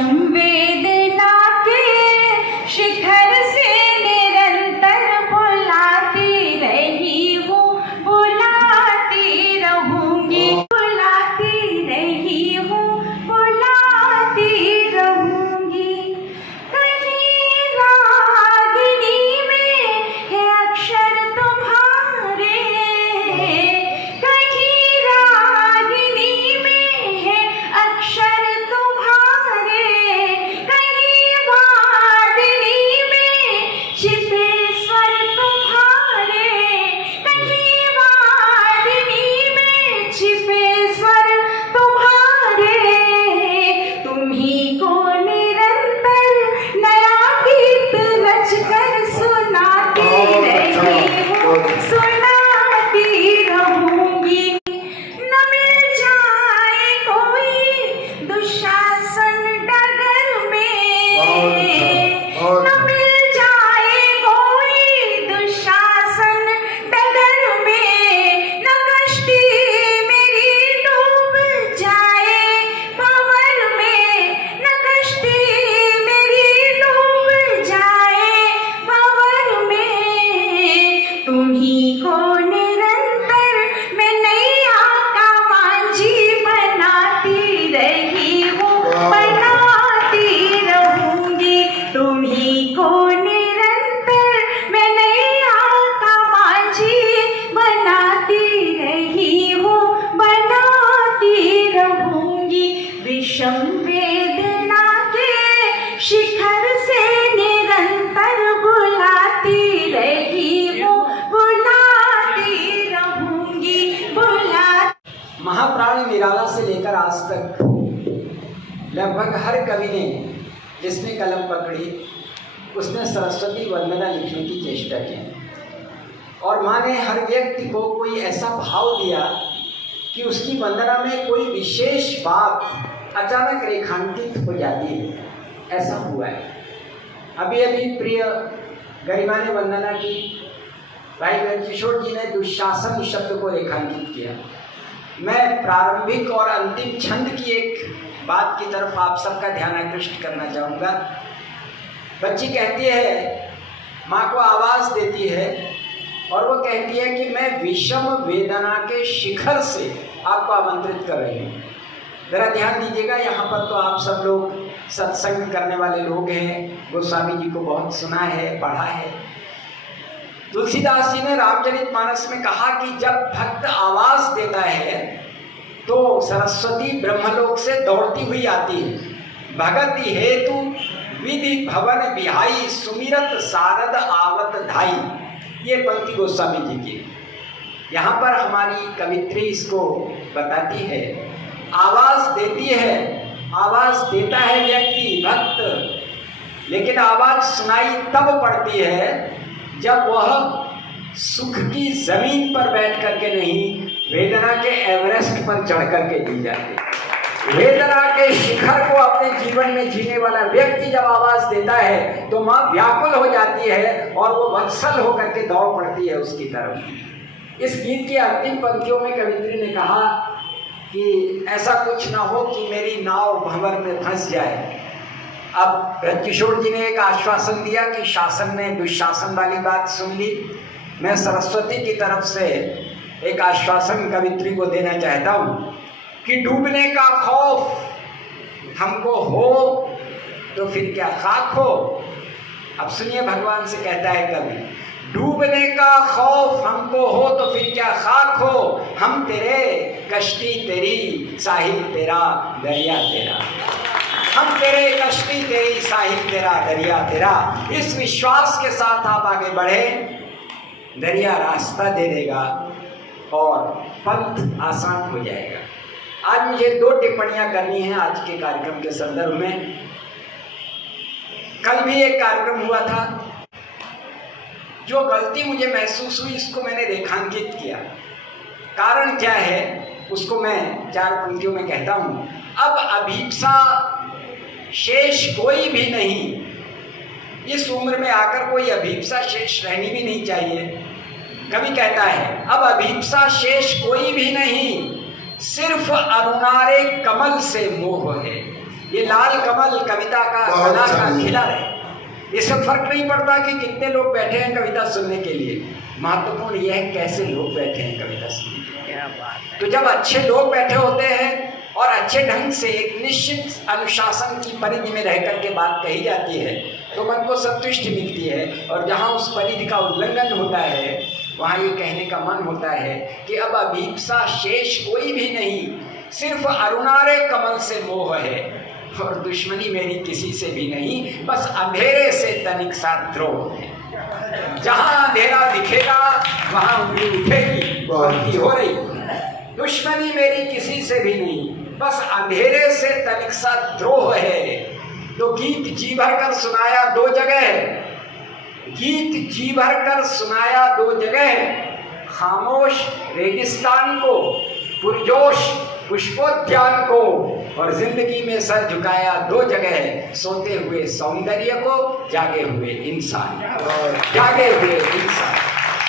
विषम वेदना के शिखर से निरंतर बुलाती रही हूँ, बुलाती रहूंगी, बुलाती रही हूँ, बुलाती रहूंगी। कहीं रागिनी में है अक्षर तुम्हारे, कहीं रागिनी में है अक्षर तुम्हारे, कहीं वादिनी में छिपे स्वर तुम्हारे, कहीं वादिनी में छिपे स्वर तुम्हारे। तुम्ही को निरंतर नया गीत रचकर सुनाती रही हूँ, सुनाती रहूंगी। न मिल जाए कोई दुशासन डगर में, न मिल जाए कोई दुशासन डगर में, न कश्ती मेरी डूब जाए भंवर में, न कश्ती मेरी डूब जाए भंवर में। तुम्ही को निरंतर मैं नैया का मांझी बनाती रही हूँ, बनाती रहूंगी। तुम्ही को निरंतर मैं नैया का मांझी बनाती रही हूँ, बनाती रहूंगी। विषम वेदना के शिखर से निरंतर बुलाती रही हूँ, बुलाती रहूंगी, महाप्राण निराला से लेकर आज तक लगभग हर कवि ने जिसने कलम पकड़ी उसने सरस्वती वंदना लिखने की चेष्टा की, और माँ ने हर व्यक्ति को कोई ऐसा भाव दिया कि उसकी वंदना में कोई विशेष बात अचानक रेखांकित हो जाती है। ऐसा हुआ है। अभी अभी प्रिय गरिमा ने वंदना की, भाई ब्रजकिशोर जी ने दुशासन शब्द को रेखांकित किया। मैं प्रारंभिक और अंतिम छंद की एक बात की तरफ आप सबका ध्यान आकृष्ट करना चाहूँगा। बच्ची कहती है, माँ को आवाज़ देती है और वो कहती है कि मैं विषम वेदना के शिखर से आपको आमंत्रित कर रही हूँ। ज़रा ध्यान दीजिएगा, यहाँ पर तो आप सब लोग सत्संग करने वाले लोग हैं, गोस्वामी जी को बहुत सुना है, पढ़ा है। तुलसीदास जी ने रामचरितमानस में कहा कि जब भक्त आवाज़ देता है तो सरस्वती ब्रह्मलोक से दौड़ती हुई आती है। भगति हेतु विधि भवन बिहाई, सुमिरत सारद आवत धाई। ये पंक्ति गोस्वामी जी की। यहाँ पर हमारी कवित्री इसको बताती है, आवाज़ देती है, आवाज़ देता है व्यक्ति भक्त, लेकिन आवाज़ सुनाई तब पड़ती है जब वह सुख की जमीन पर बैठ करके नहीं, वेदना के एवरेस्ट पर चढ़ करके दी जाती है। वेदना के शिखर को अपने जीवन में जीने वाला व्यक्ति जब आवाज देता है तो माँ व्याकुल हो जाती है और वो वत्सल होकर के दौड़ पड़ती है उसकी तरफ। इस गीत की अंतिम पंक्तियों में कवित्री ने कहा कि ऐसा कुछ ना हो कि मेरी नाव भंवर में फंस जाए। अब ब्रजकिशोर जी ने एक आश्वासन दिया कि शासन ने दुशासन वाली बात सुन ली। मैं सरस्वती की तरफ से एक आश्वासन कवित्री को देना चाहता हूँ कि डूबने का खौफ हमको हो तो फिर क्या खाक हो। अब सुनिए, भगवान से कहता है कवि, डूबने का खौफ हमको हो तो फिर क्या खाक हो, हम तेरे कश्ती तेरी साहिल तेरा दरिया तेरा, हम तेरे कश्ती तेरी साहिल तेरा दरिया तेरा। इस विश्वास के साथ आप आगे बढ़े, दरिया रास्ता दे देगा और पंथ आसान हो जाएगा। आज मुझे 2 टिप्पणियां करनी हैं आज के कार्यक्रम के संदर्भ में। कल भी एक कार्यक्रम हुआ था, जो गलती मुझे महसूस हुई इसको मैंने रेखांकित किया। कारण क्या है उसको मैं 4 पंक्तियों में कहता हूँ। अब अभीप्सा शेष कोई भी नहीं, इस उम्र में आकर कोई अभीप्सा शेष रहनी भी नहीं चाहिए। कवि कहता है, अब अभीप्सा शेष कोई भी नहीं, सिर्फ अरुणारे कमल से मोह है। ये लाल कमल कविता का कला का खिला है। इससे फर्क नहीं पड़ता कि कितने लोग बैठे हैं कविता सुनने के लिए, महत्वपूर्ण यह है कैसे लोग बैठे हैं कविता सुनने के लिए। क्या बात है। तो जब अच्छे लोग बैठे होते हैं और अच्छे ढंग से एक निश्चित अनुशासन की परिधि में रह करके बात कही जाती है तो मन को संतुष्टि मिलती है, और जहाँ उस परिधि का उल्लंघन होता है वहाँ ये कहने का मन होता है कि अब अभीप्सा शेष कोई भी नहीं, सिर्फ अरुणारे कमल से मोह है, और दुश्मनी मेरी किसी से भी नहीं, बस अंधेरे से तनिक सा द्रोह है। जहाँ अंधेरा दिखेगा वहाँ उंगली उठेगी, भक्ति हो रही। दुश्मनी मेरी किसी से भी नहीं, बस अंधेरे से तनिक सा द्रोह है। तो गीत जी भर कर सुनाया दो जगह, गीत जी भर कर सुनाया दो जगह, खामोश रेगिस्तान को, पुरजोश पुष्पोद्यान को, और जिंदगी में सर झुकाया दो जगह, सोते हुए सौंदर्य को, जागे हुए इंसान, जागे हुए इंसान।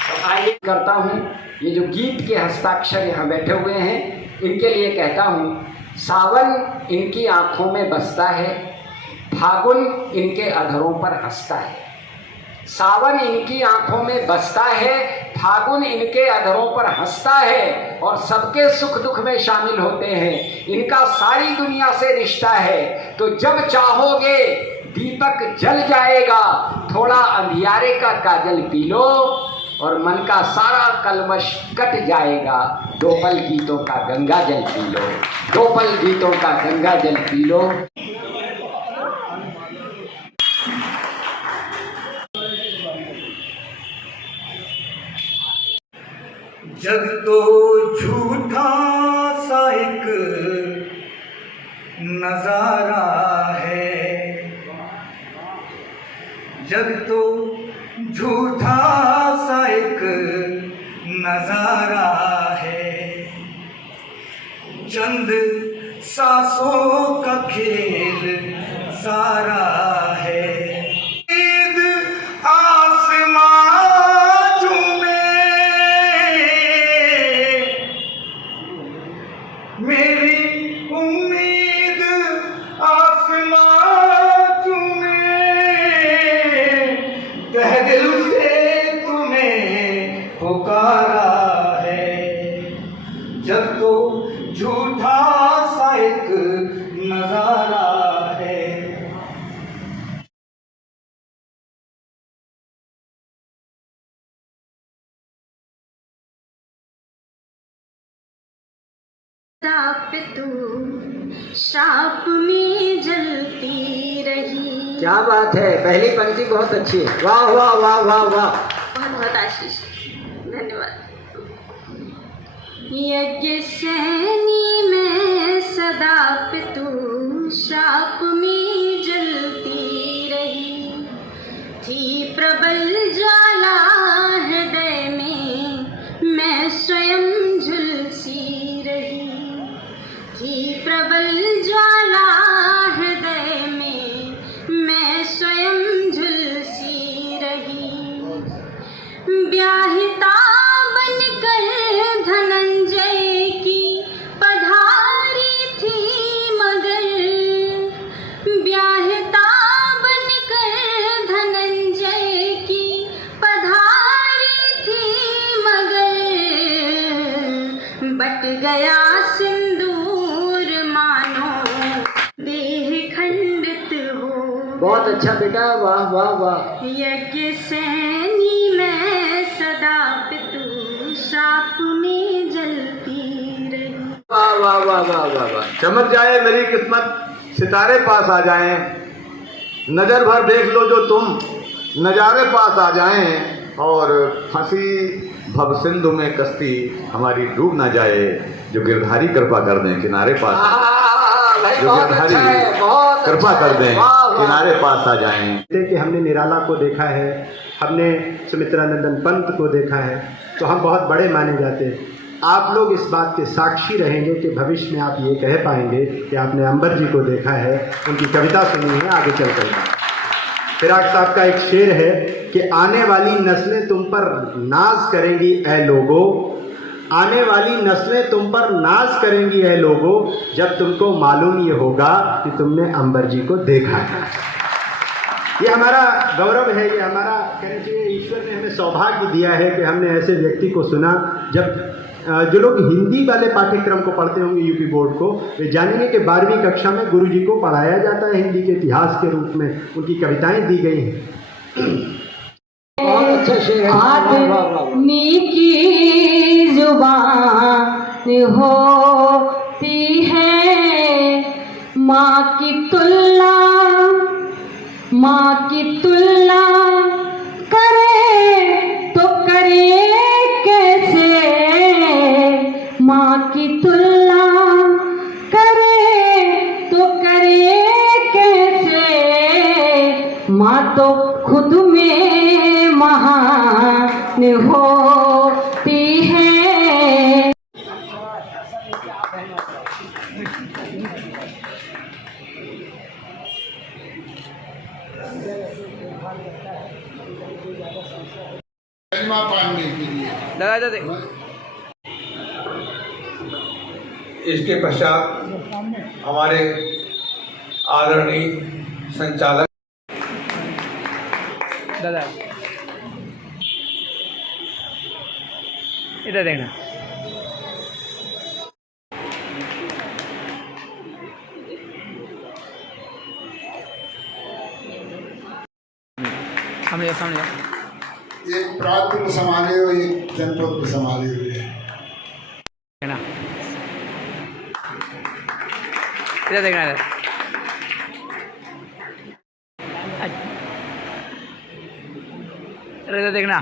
तो आइए करता हूँ, ये जो गीत के हस्ताक्षर यहाँ बैठे हुए हैं इनके लिए कहता हूँ, सावन इनकी आँखों में बसता है, फागुन इनके अधरों पर हंसता है। सावन इनकी आंखों में बसता है, फागुन इनके अधरों पर हंसता है, और सबके सुख दुख में शामिल होते हैं। इनका सारी दुनिया से रिश्ता है, तो जब चाहोगे दीपक जल जाएगा, थोड़ा अंधियारे का काजल पी लो और मन का सारा कलमश कट जाएगा। दो पल गीतों का गंगा जल पी लो, दो पल गीतों का गंगा जल पी लो। जग तो झूठा सा एक नजारा है, जग तो झूठा सा एक नजारा है, चंद सांसों का खेल सारा है। मेरी उम्मीद आसमां तुम्हें, तहे दिल से तुम्हें पुकारा है, जब तो झूठा सा एक नजारा है। पे तू शाप में जलती रही। क्या बात है, पहली पंक्ति बहुत अच्छी है, वाह वाह वाह वाह वाह, बहुत बहुत आशीष, धन्यवाद। यज्ञ सैनी में सदा पे तू शाप में जलती रही, थी प्रबल ज्वाला हृदय में मैं स्वयं झुलसी रही, थी प्रबल ज्वाला हृदय में मैं स्वयं झुलसी रही। ब्याहिता बनकर धनंजय की पधारी थी मगर, ब्याहिता बनकर धनंजय की पधारी थी मगर, बट गया सिंदूर मानो देह खंडित हो। बहुत अच्छा बेटा, वाह वाह वाह। यज्ञ सैनी में सदा पे तू शाप में जलती रही। वाह वाह वाह वाह वाह वाह। चमक जाए मेरी किस्मत, सितारे पास आ जाएं, नजर भर देख लो जो तुम, नजारे पास आ जाएं, और फंसी भव सिंधु में कश्ती हमारी डूब ना जाए, जो गिरधारी कृपा कर दें किनारे पास, जो गिरधारी कृपा कर दें किनारे पास आ जाएं। कि हमने निराला को देखा है, हमने सुमित्रानंदन पंत को देखा है, तो हम बहुत बड़े माने जाते हैं। आप लोग इस बात के साक्षी रहेंगे कि भविष्य में आप ये कह पाएंगे कि आपने अंबर जी को देखा है, उनकी कविता सुनी है आगे चल कर। फिराक साहब का एक शेर है कि आने वाली नस्लें तुम पर नाज करेंगी ऐ लोगो, आने वाली नस्लें तुम पर नाज करेंगी है लोगों, जब तुमको मालूम ये होगा कि तुमने अंबर जी को देखा है। ये हमारा गौरव है, ये हमारा कहना चाहिए ईश्वर ने हमें सौभाग्य दिया है कि हमने ऐसे व्यक्ति को सुना। जब जो लोग हिंदी वाले पाठ्यक्रम को पढ़ते होंगे यूपी बोर्ड को, वे जानेंगे कि 12वीं कक्षा में गुरुजी को पढ़ाया जाता है हिंदी के इतिहास के रूप में, उनकी कविताएं दी गई हैं। आदमी की जुबान होती है माँ की तुलना करे तो करे कैसे, माँ की तुलना करे तो करे कैसे, माँ तो खुद में महान होती है। पाने के लिए इसके पश्चात हमारे आदरणीय संचालक दादा इधर देखना। सामने एक प्रांत को संभाले हुए, एक जनपद को संभाले हुए है ना। इधर देखना इधर। इधर देखना।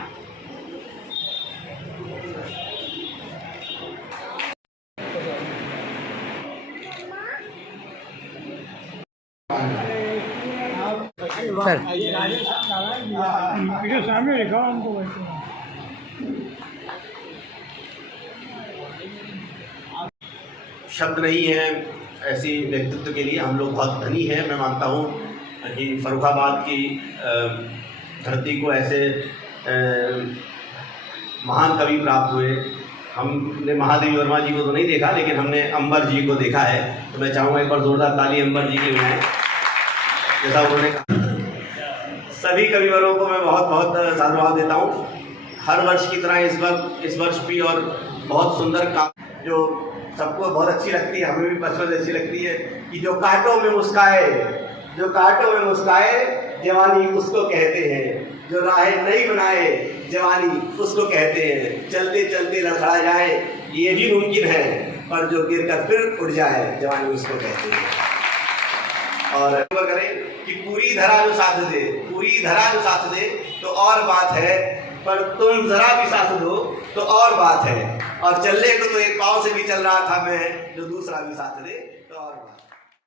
सर सामने लिखा उनको शब्द नहीं है ऐसी व्यक्तित्व के लिए। हम लोग बहुत धनी हैं। मैं मानता हूँ कि फर्रुखाबाद की धरती को ऐसे महान कवि प्राप्त हुए। हमने महादेवी वर्मा जी को तो नहीं देखा, लेकिन हमने अंबर जी को देखा है। तो मैं चाहूँगा एक बार जोरदार ताली अंबर जी की बनाएं, जैसा उन्होंने कहा। सभी कविवरों को मैं बहुत बहुत साधुवाद देता हूँ। हर वर्ष की तरह इस वर्ष भी और बहुत सुंदर काम जो सबको बहुत अच्छी लगती है, हमें भी पर्सनली अच्छी लगती है कि जो कांटों में मुस्काए जवानी उसको कहते हैं, जो राहें नहीं बनाए जवानी उसको कहते हैं। चलते चलते लड़खड़ा जाए ये भी मुमकिन है, पर जो गिर कर फिर उठ जाए जवानी उसको कहते हैं। और करें कि पूरी धरा जो साथ दे तो और बात है, पर तुम जरा भी साथ दो तो और बात है। और चलने को तो एक पाँव से भी चल रहा था मैं, जो दूसरा भी साथ दे।